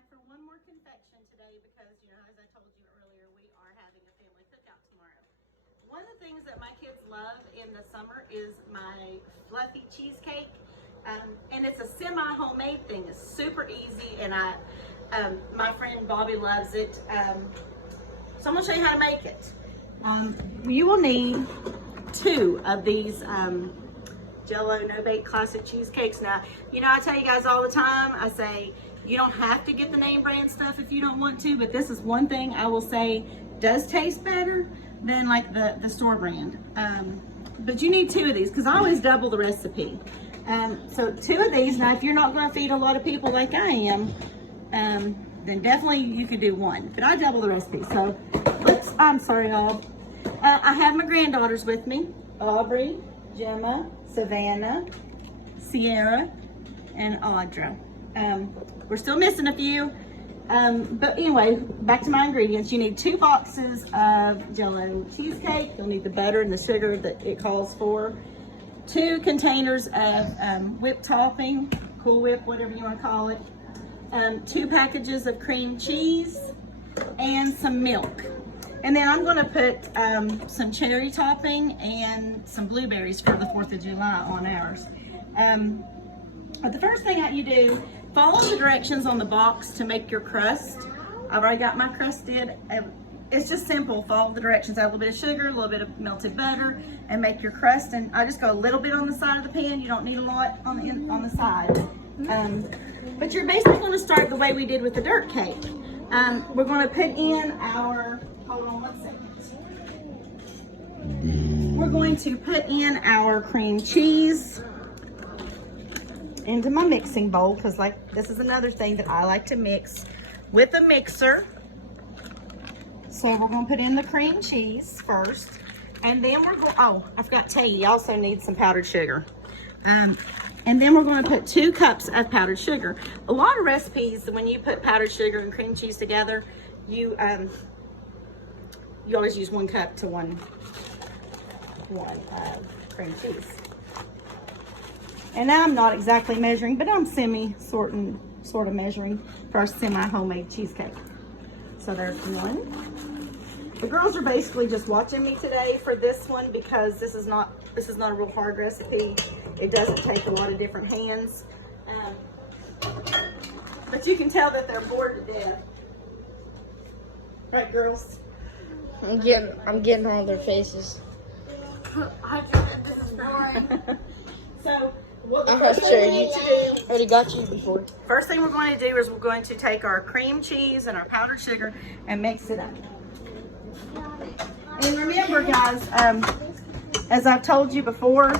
back for one more confection today because, you know, as I told you earlier, we are having a family cookout tomorrow. One of the things that my kids love in the summer is my fluffy cheesecake. And it's a semi-homemade thing. It's super easy, and my friend Bobby loves it. So I'm gonna show you how to make it. You will need 2 of these Jell-O no-bake classic cheesecakes. Now, you know, I tell you guys all the time, I say, you don't have to get the name brand stuff if you don't want to, but this is one thing I will say does taste better than like the store brand. But you need 2 of these because I always double the recipe. So 2 of these. Now, if you're not going to feed a lot of people like I am, then definitely you could do 1. But I double the recipe. So I'm sorry, y'all. I have my granddaughters with me: Aubrey, Gemma, Savannah, Sierra, and Audra. We're still missing a few. But anyway, back to my ingredients. You need 2 boxes of Jell-O cheesecake. You'll need the butter and the sugar that it calls for. 2 containers of whipped topping, Cool Whip, whatever you want to call it. 2 packages of cream cheese and some milk. And then I'm going to put some cherry topping and some blueberries for the 4th of July on ours. But the first thing that you do, follow the directions on the box to make your crust. I've already got my crust did. It's just simple. Follow the directions. Add a little bit of sugar, a little bit of melted butter, and make your crust. And I just go a little bit on the side of the pan. You don't need a lot on the side. But you're basically going to start the way we did with the dirt cake. We're going to put in our, hold on one second. We're going to put in our cream cheese into my mixing bowl, because like this is another thing that I like to mix with a mixer. So we're going to put in the cream cheese first, and then we're going, oh, I forgot to tell you, you also need some powdered sugar. And then we're going to put 2 cups of powdered sugar. A lot of recipes, when you put powdered sugar and cream cheese together, you always use 1 cup to one cream cheese. And now I'm not exactly measuring, but I'm sort of measuring for our semi-homemade cheesecake. So there's 1. The girls are basically just watching me today for this one because this is not a real hard recipe. It doesn't take a lot of different hands. But you can tell that they're bored to death. Right, girls? I'm getting on their faces. I think this is boring. So, I'm not sure. You already got you before. First thing we're going to do is we're going to take our cream cheese and our powdered sugar and mix it up. And remember, guys, as I've told you before,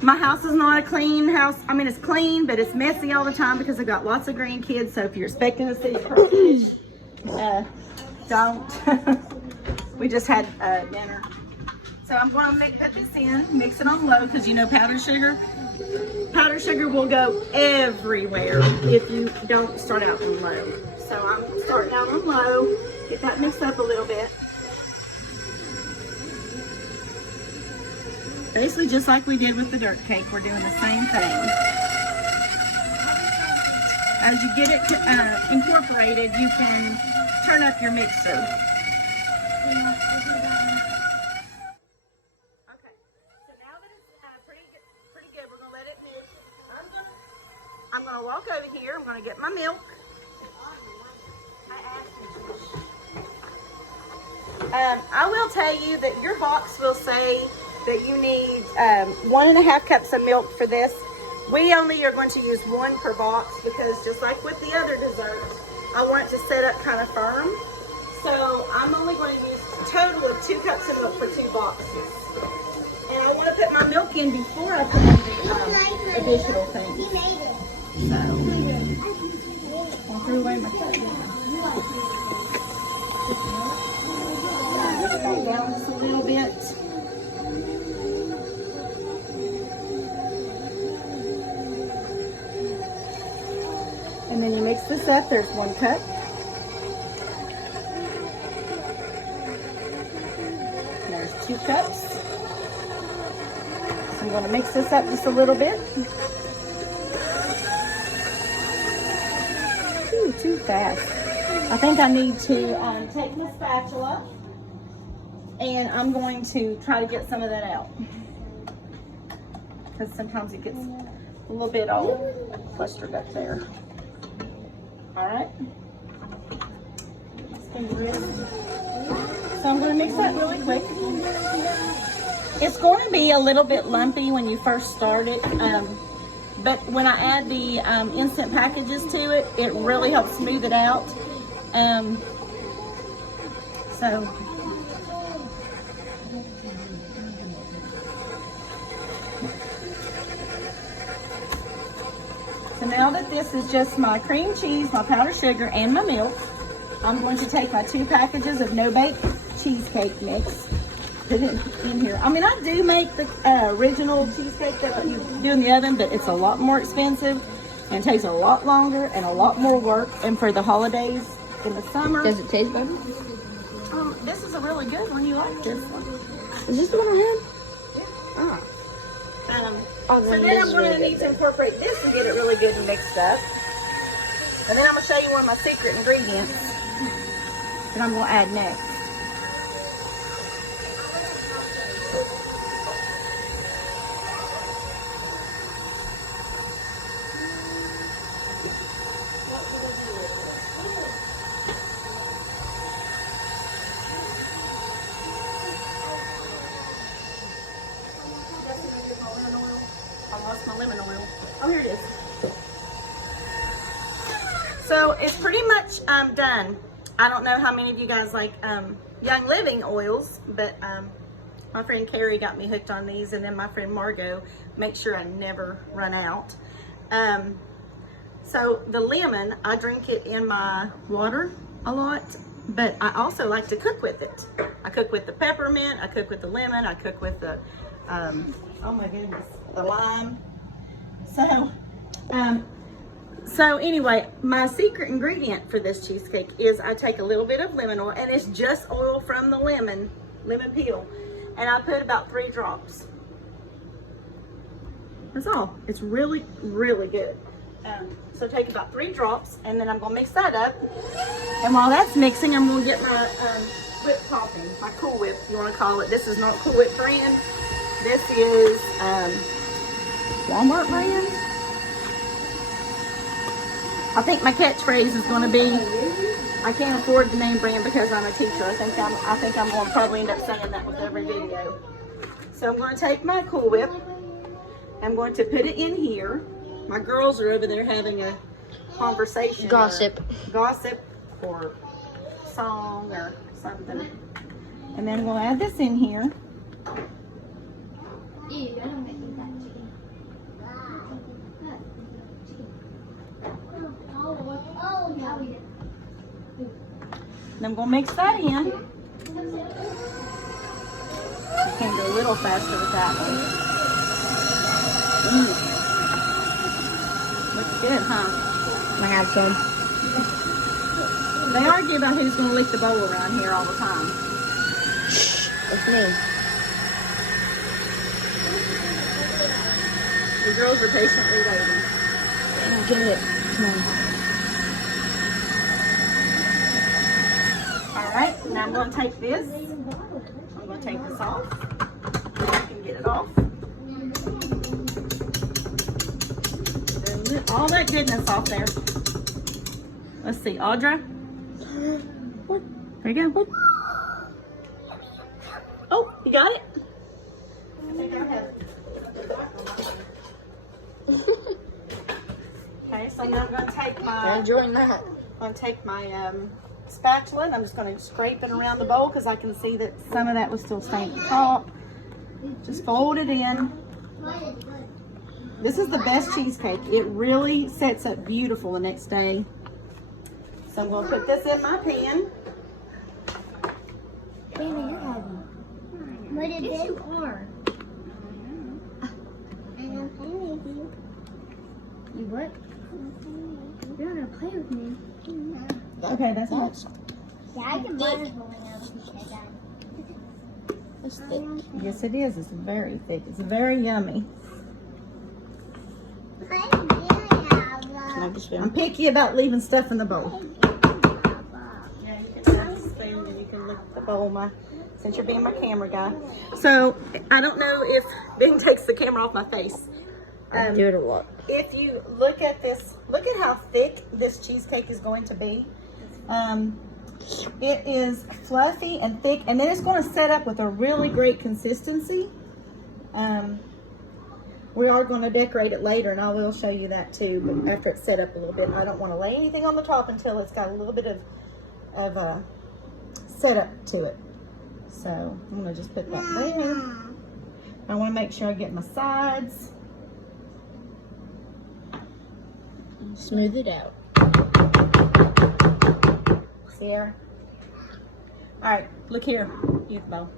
my house is not a clean house. I mean, it's clean, but it's messy all the time because I've got lots of grandkids. So if you're expecting to see perfect, don't. We just had dinner. So I'm going to put this in, mix it on low, because you know powdered sugar will go everywhere if you don't start out on low. So I'm starting out on low, get that mixed up a little bit. Basically just like we did with the dirt cake, we're doing the same thing. As you get it incorporated, you can turn up your mixer. I'm going to walk over here. I'm going to get my milk. I will tell you that your box will say that you need 1.5 cups of milk for this. We only are going to use 1 per box because just like with the other desserts, I want it to set up kind of firm. So I'm only going to use a total of 2 cups of milk for 2 boxes. And I want to put my milk in before I put in the additional things. So, I'll throw away my cup. Go down just a little bit. And then you mix this up. There's 1 cup. There's 2 cups. So I'm going to mix this up just a little bit. too fast. I think I need to take my spatula, and I'm going to try to get some of that out. Because sometimes it gets a little bit all clustered up there. All right. So I'm going to mix that really quick. It's going to be a little bit lumpy when you first start it, but when I add the instant packages to it, it really helps smooth it out. So now that this is just my cream cheese, my powdered sugar, and my milk, I'm going to take my 2 packages of no-bake cheesecake mix, put it in here. I mean, I do make the original cheesecake that you do in the oven, but it's a lot more expensive and takes a lot longer and a lot more work. And for the holidays in the summer. Does it taste better? This is a really good one. You like this one? Is this the one I had? Yeah. Oh, so then I'm going to need to incorporate this and get it really good and mixed up. And then I'm going to show you one of my secret ingredients that I'm going to add next. I lost my lemon oil. Oh, here it is. So it's pretty much done. I don't know how many of you guys like Young Living oils, but my friend Carrie got me hooked on these, and then my friend Margot makes sure I never run out. So the lemon, I drink it in my water a lot, but I also like to cook with it. I cook with the peppermint, I cook with the lemon, I cook with the, oh my goodness, the lime. So anyway, my secret ingredient for this cheesecake is I take a little bit of lemon oil, and it's just oil from the lemon peel, and I put about 3 drops. That's all. It's really, really good. So take about 3 drops, and then I'm gonna mix that up. And while that's mixing, I'm gonna get my whipped topping, my Cool Whip, you wanna call it. This is not Cool Whip brand. This is Walmart brand. I think my catchphrase is going to be, I can't afford the name brand because I'm a teacher. I think I'm going to probably end up saying that with every video. So I'm going to take my Cool Whip. I'm going to put it in here. My girls are over there having a conversation. Gossip or song or something. And then we'll add this in here. And I'm going to mix that in. I can go a little faster with that one. Looks good, huh? I have some. They argue about who's going to lick the bowl around here all the time. It's me. The girls are patiently waiting. I'll get it. Come on. Alright, now I'm going to take this. I'm going to take this off. I can get it off. All that goodness off there. Let's see, Audra. What? There you go. What? Oh, you got it? I think I have it. Okay, so now I'm going to take my... I'm enjoying that. I'm going to take my spatula, and I'm just going to scrape it around the bowl because I can see that some of that was still staying at the top. Just fold it in. This is the best cheesecake. It really sets up beautiful the next day. So I'm going to put this in my pan. Baby, you're heavy. What is it? You are. And I'm playing with you. You what? You're not gonna play with me. Okay, that's much. Yeah, I can buy this one now if you said that. It's thick. Yes, it is. It's very thick. It's very yummy. have a spoon. I'm picky about leaving stuff in the bowl. Yeah, you can have the spoon and you can look at the bowl, since you're being my camera guy. So, I don't know if Ben takes the camera off my face. I do it a lot. If you look at this, look at how thick this cheesecake is going to be. It is fluffy and thick, and then it's going to set up with a really great consistency. We are going to decorate it later, and I will show you that too, but after it's set up a little bit. I don't want to lay anything on the top until it's got a little bit of setup to it. So I'm going to just put that there. I want to make sure I get my sides. Smooth it out. Sierra. All right, look here, youth bowl.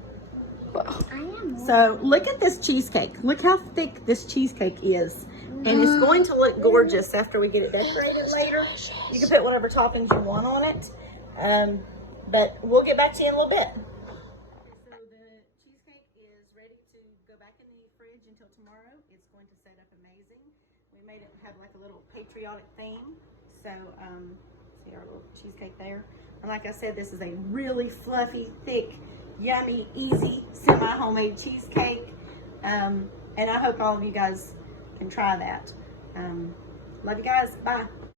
I am. So look at this cheesecake. Look how thick this cheesecake is. And it's going to look gorgeous after we get it decorated later. You can put whatever toppings you want on it. But we'll get back to you in a little bit. So the cheesecake is ready to go back in the fridge until tomorrow. It's going to set up amazing. We made it have like a little patriotic theme. So see our little cheesecake there. And like I said, this is a really fluffy, thick, yummy, easy, semi-homemade cheesecake. And I hope all of you guys can try that. Love you guys. Bye.